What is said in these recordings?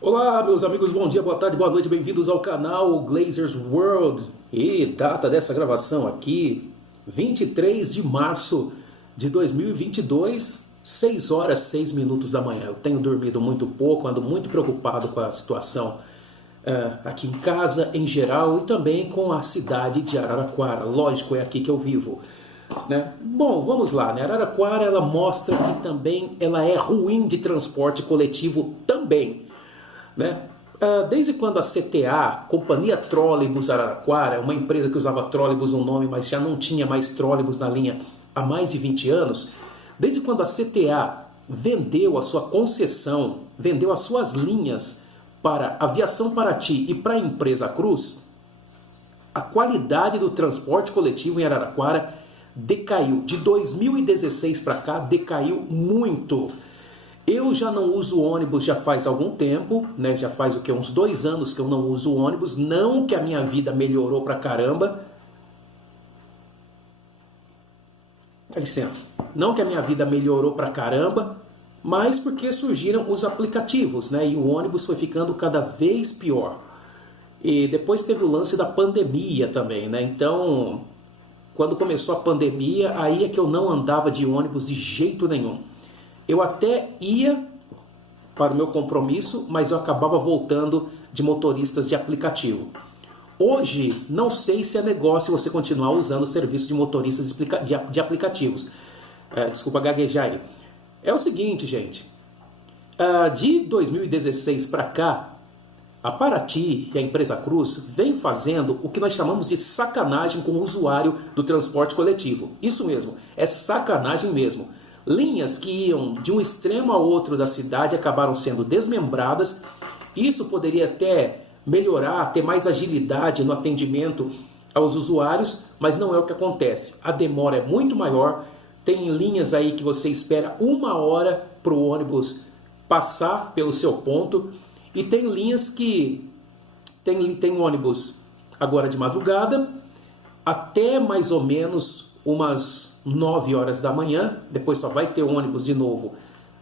Olá, meus amigos, bom dia, boa tarde, boa noite, bem-vindos ao canal Glazers World. E data dessa gravação aqui, 23 de março de 2022, 6 horas 6 minutos da manhã. Eu tenho dormido muito pouco, ando muito preocupado com a situação aqui em casa, em geral, e também com a cidade de Araraquara. Lógico, é aqui que eu vivo. Né? Bom, vamos lá, né? Araraquara, ela mostra que também ela é ruim de transporte coletivo também. Né? Desde quando a CTA, Companhia Trólebus Araraquara, uma empresa que usava trólebus no nome, mas já não tinha mais trólebus na linha há mais de 20 anos, desde quando a CTA vendeu a sua concessão, vendeu as suas linhas para a Aviação Paraty e para a empresa Cruz, a qualidade do transporte coletivo em Araraquara decaiu. De 2016 para cá, decaiu muito. Eu já não uso ônibus já faz algum tempo, né? Já faz o que? Uns 2 anos que eu não uso ônibus. Não que a minha vida melhorou pra caramba. Dá licença. Não que a minha vida melhorou pra caramba, mas porque surgiram os aplicativos, né? E o ônibus foi ficando cada vez pior. E depois teve o lance da pandemia também, né? Então, quando começou a pandemia, aí é que eu não andava de ônibus de jeito nenhum. Eu até ia para o meu compromisso, mas eu acabava voltando de motoristas de aplicativo. Hoje, não sei se é negócio você continuar usando o serviço de motoristas de aplicativos. Desculpa gaguejar aí. É o seguinte, gente. De 2016 para cá, a Paraty e a empresa Cruz vem fazendo o que nós chamamos de sacanagem com o usuário do transporte coletivo. Isso mesmo, é sacanagem mesmo. Linhas que iam de um extremo a outro da cidade acabaram sendo desmembradas. Isso poderia até melhorar, ter mais agilidade no atendimento aos usuários, mas não é o que acontece. A demora é muito maior. Tem linhas aí que você espera 1 hora para o ônibus passar pelo seu ponto. E tem linhas que tem ônibus agora de madrugada até mais ou menos umas 9 horas da manhã, depois só vai ter ônibus de novo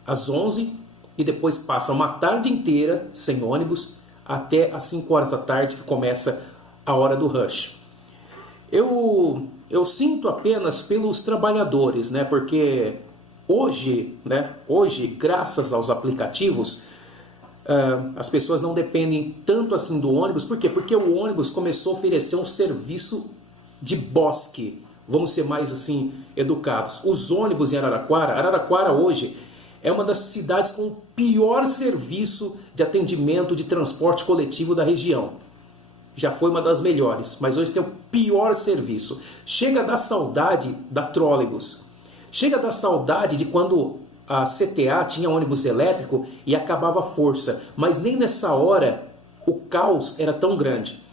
às 11 e depois passa uma tarde inteira sem ônibus até às 5 horas da tarde que começa a hora do rush. Eu sinto apenas pelos trabalhadores, né? Porque hoje, graças aos aplicativos, as pessoas não dependem tanto assim do ônibus. Por quê? Porque o ônibus começou a oferecer um serviço de bosque. Vamos ser mais assim educados. Os ônibus em Araraquara hoje é uma das cidades com o pior serviço de atendimento de transporte coletivo da região. Já foi uma das melhores, mas hoje tem o pior serviço. Chega da saudade da trólebus. Chega da saudade de quando a CTA tinha ônibus elétrico e acabava a força. Mas nem nessa hora o caos era tão grande.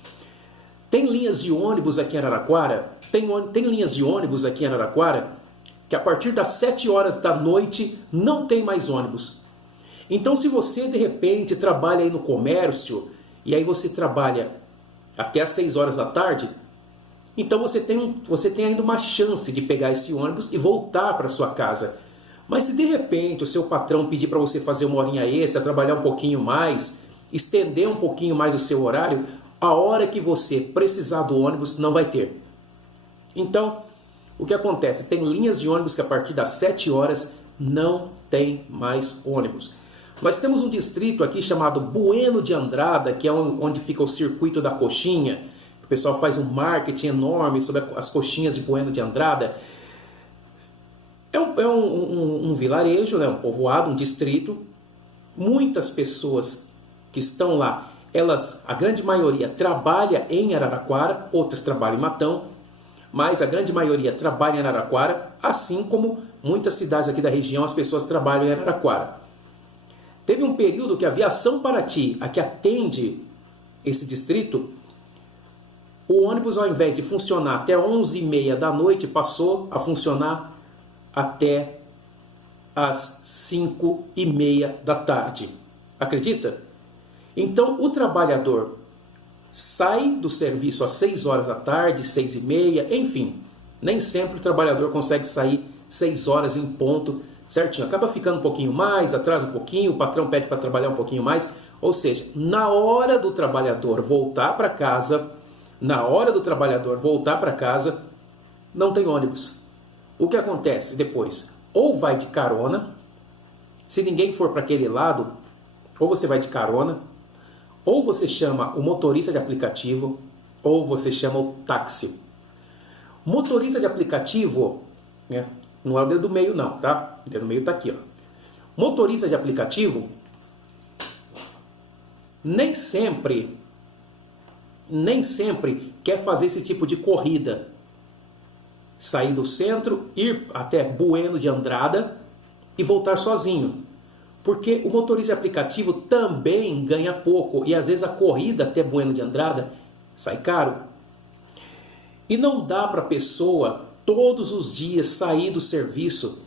Tem linhas de ônibus aqui em Araraquara, tem linhas de ônibus aqui em Araraquara que a partir das 7 horas da noite não tem mais ônibus. Então se você de repente trabalha aí no comércio e aí você trabalha até as 6 horas da tarde, então você tem ainda uma chance de pegar esse ônibus e voltar para sua casa. Mas se de repente o seu patrão pedir para você fazer uma horinha extra, trabalhar um pouquinho mais, estender um pouquinho mais o seu horário, a hora que você precisar do ônibus não vai ter. Então, o que acontece? Tem linhas de ônibus que a partir das 7 horas não tem mais ônibus. Nós temos um distrito aqui chamado Bueno de Andrada, que é onde fica o circuito da coxinha. O pessoal faz um marketing enorme sobre as coxinhas de Bueno de Andrada. É um vilarejo, né? Um povoado, um distrito. Muitas pessoas que estão lá, a grande maioria trabalha em Araraquara, outras trabalham em Matão, mas a grande maioria trabalha em Araraquara, assim como muitas cidades aqui da região, as pessoas trabalham em Araraquara. Teve um período que a Aviação Paraty, a que atende esse distrito, o ônibus, ao invés de funcionar até 11h30 da noite, passou a funcionar até às 5h30 da tarde. Acredita? Então o trabalhador sai do serviço às 6 horas da tarde, 6h30, enfim. Nem sempre o trabalhador consegue sair 6 horas em ponto, certinho. Acaba ficando um pouquinho mais, atrasa um pouquinho, o patrão pede para trabalhar um pouquinho mais. Ou seja, na hora do trabalhador voltar para casa, não tem ônibus. O que acontece depois? Ou vai de carona, se ninguém for para aquele lado, ou você vai de carona, ou você chama o motorista de aplicativo, ou você chama o táxi. Motorista de aplicativo, né, não é o dedo do meio não, tá? O dedo do meio está aqui, ó. Motorista de aplicativo, nem sempre quer fazer esse tipo de corrida. Sair do centro, ir até Bueno de Andrada e voltar sozinho. Porque o motorista de aplicativo também ganha pouco e às vezes a corrida até Bueno de Andrada sai caro. E não dá para a pessoa todos os dias sair do serviço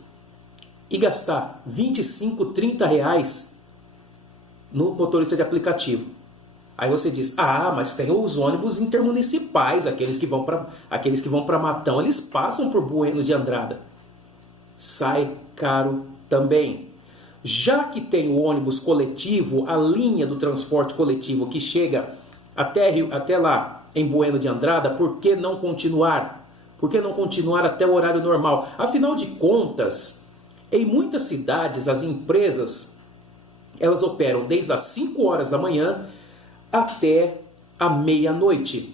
e gastar 25, 30 reais no motorista de aplicativo. Aí você diz, mas tem os ônibus intermunicipais, aqueles que vão para Matão, eles passam por Bueno de Andrada. Sai caro também. Já que tem o ônibus coletivo, a linha do transporte coletivo que chega até lá em Bueno de Andrada, por que não continuar? Por que não continuar até o horário normal? Afinal de contas, em muitas cidades, as empresas, elas operam desde as 5 horas da manhã até a meia-noite.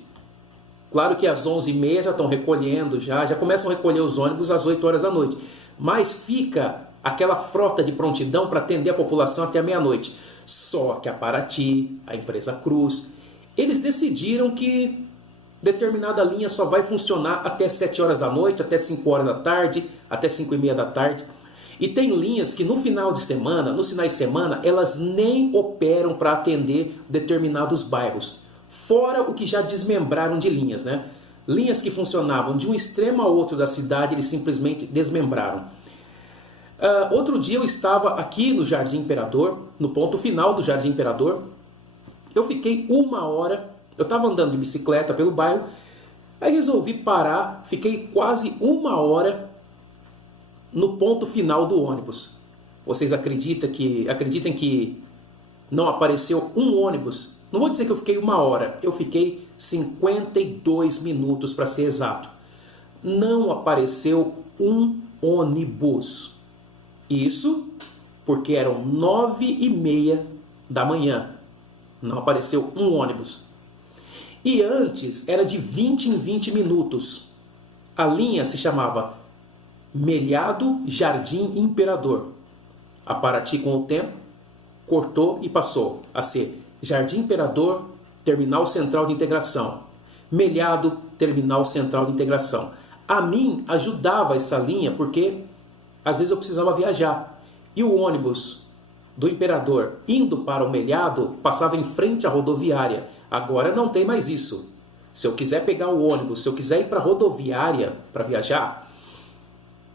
Claro que às 11h30 já estão recolhendo, já começam a recolher os ônibus às 8 horas da noite. Mas fica aquela frota de prontidão para atender a população até a meia-noite. Só que a Paraty, a empresa Cruz, eles decidiram que determinada linha só vai funcionar até 7 horas da noite, até 5 horas da tarde, até 5h30 da tarde. E tem linhas que no final de semana, nos finais de semana, elas nem operam para atender determinados bairros. Fora o que já desmembraram de linhas, né? Linhas que funcionavam de um extremo a outro da cidade, eles simplesmente desmembraram. Outro dia eu estava aqui no Jardim Imperador, no ponto final do Jardim Imperador. Eu fiquei 1 hora, eu estava andando de bicicleta pelo bairro, aí resolvi parar, fiquei quase 1 hora no ponto final do ônibus. Vocês acreditem que não apareceu um ônibus? Não vou dizer que eu fiquei 1 hora, eu fiquei 52 minutos para ser exato. Não apareceu um ônibus. Isso porque eram 9h30 da manhã. Não apareceu um ônibus. E antes era de 20 em 20 minutos. A linha se chamava Melhado Jardim Imperador. A Paraty, com o tempo, cortou e passou a ser Jardim Imperador, Terminal Central de Integração. Melhado, Terminal Central de Integração. A mim ajudava essa linha porque às vezes eu precisava viajar. E o ônibus do Imperador indo para o Melhado passava em frente à rodoviária. Agora não tem mais isso. Se eu quiser pegar o ônibus, se eu quiser ir para a rodoviária para viajar,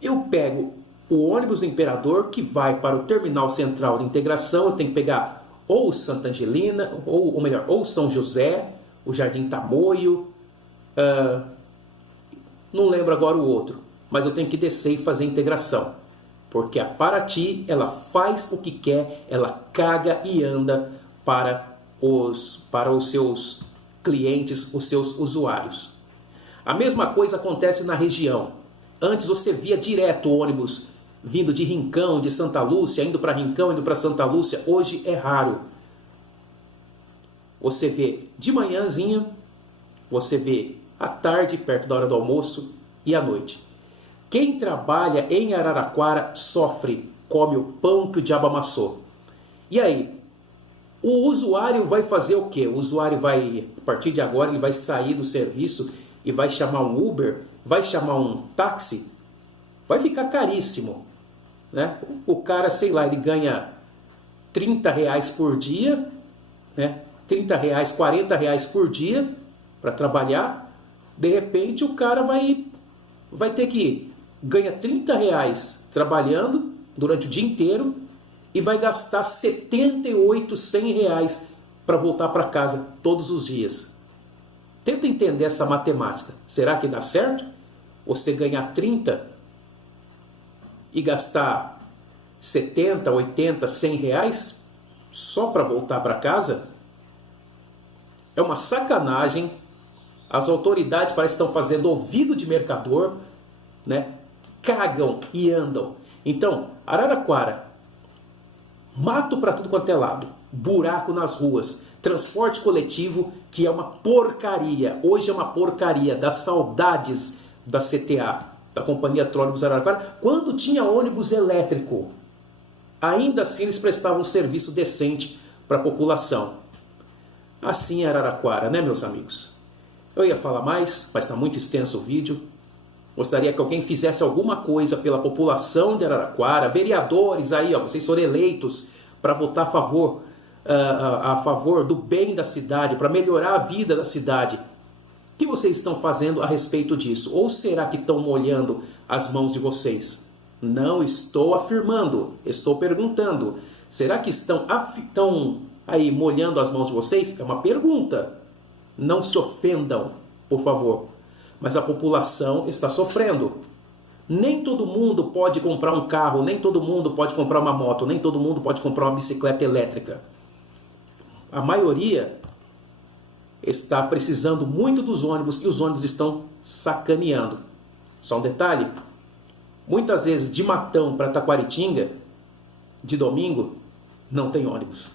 eu pego o ônibus do Imperador que vai para o Terminal Central de Integração. Eu tenho que pegar ou Santa Angelina, ou São José, o Jardim Tamoio, não lembro agora o outro, mas eu tenho que descer e fazer a integração. Porque a Paraty, ela faz o que quer, ela caga e anda para os seus clientes, os seus usuários. A mesma coisa acontece na região. Antes você via direto o ônibus vindo de Rincão, de Santa Lúcia, indo para Rincão, indo para Santa Lúcia. Hoje é raro. Você vê de manhãzinha, você vê à tarde, perto da hora do almoço, e à noite. Quem trabalha em Araraquara sofre, come o pão que o diabo amassou. E aí? O usuário vai fazer o quê? O usuário vai, a partir de agora, ele vai sair do serviço e vai chamar um Uber, vai chamar um táxi, vai ficar caríssimo, né? O cara, sei lá, ele ganha 30 reais por dia, né? 30 reais, 40 reais por dia para trabalhar. De repente o cara vai ter que ganha 30 reais trabalhando durante o dia inteiro e vai gastar 78, 100 reais para voltar para casa todos os dias. Tenta entender essa matemática. Será que dá certo? Você ganhar 30 e gastar 70, 80, 100 reais só para voltar para casa? É uma sacanagem. As autoridades parecem que estão fazendo ouvido de mercador, né? Cagam e andam. Então, Araraquara, mato para tudo quanto é lado, buraco nas ruas, transporte coletivo, que é uma porcaria. Hoje é uma porcaria, das saudades da CTA, da Companhia Trólebus Araraquara, quando tinha ônibus elétrico. Ainda assim eles prestavam um serviço decente para a população. Assim é Araraquara, né, meus amigos? Eu ia falar mais, mas está muito extenso o vídeo. Gostaria que alguém fizesse alguma coisa pela população de Araraquara, vereadores aí, ó, vocês foram eleitos para votar a favor do bem da cidade, para melhorar a vida da cidade. O que vocês estão fazendo a respeito disso? Ou será que estão molhando as mãos de vocês? Não estou afirmando, estou perguntando. Será que estão aí molhando as mãos de vocês? É uma pergunta. Não se ofendam, por favor. Mas a população está sofrendo. Nem todo mundo pode comprar um carro, nem todo mundo pode comprar uma moto, nem todo mundo pode comprar uma bicicleta elétrica. A maioria está precisando muito dos ônibus e os ônibus estão sacaneando. Só um detalhe, muitas vezes de Matão para Taquaritinga, de domingo, não tem ônibus.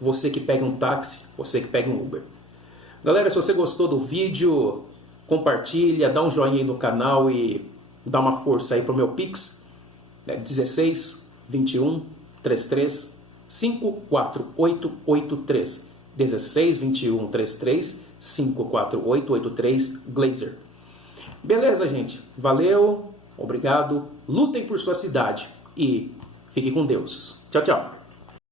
Você que pega um táxi, você que pega um Uber. Galera, se você gostou do vídeo, compartilha, dá um joinha aí no canal e dá uma força aí pro meu Pix. 16 21 33 54883. 16 21 33 54883 Glazer. Beleza, gente? Valeu, obrigado. Lutem por sua cidade e fique com Deus. Tchau, tchau.